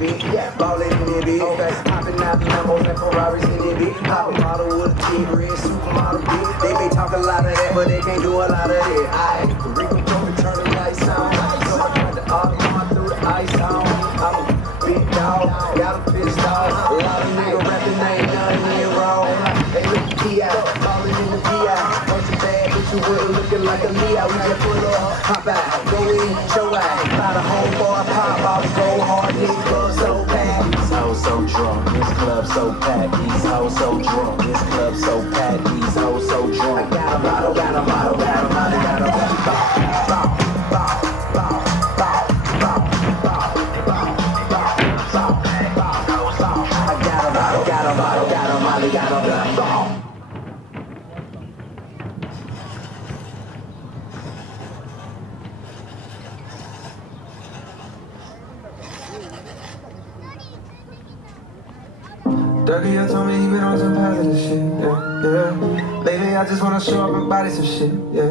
bitch. Yeah, ballin' in it, bitch. Okay, hopping out the Lambos and Ferraris in it, bitch. Pop a bottle with a kid, red supermodel, bitch. They may talk a lot of that, but they can't do a lot of that. I Rico Joker, turn the lights on. So I turn the Audemars through the ice on. I'm a big dog, got a pissed off. A lot of niggas rapping, ain't nothing wrong. They look T out, ballin' in the VI. Bunch of bad bitches with her looking like a Leo. We just pull up, hop out, go in, show out. Buy the whole bar, pop out, go hard, this club so packed. These hoes so drunk, this club so packed. These hoes so drunk, this club so packed. These hoes so drunk. I got a bottle, got a bottle, got a bottle, got a bottle. Dougie, you told me he been on some positive shit, yeah. Lately I just wanna show up and body some shit, yeah.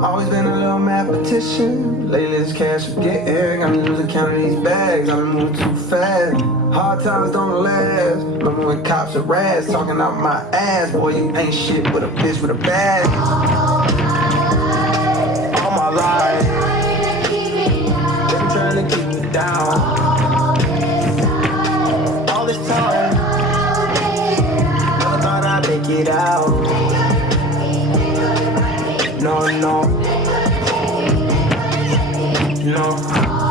Always been a little mathematician. Lately this cash is getting, got me losing count of these bags. I've been moving too fast. Hard times don't last. Remember when cops are rats talking out my ass? Boy, you ain't shit but a bitch with a bag. All my life, they been trying to keep me down. All this time, never thought I'd make it out. No, no, no.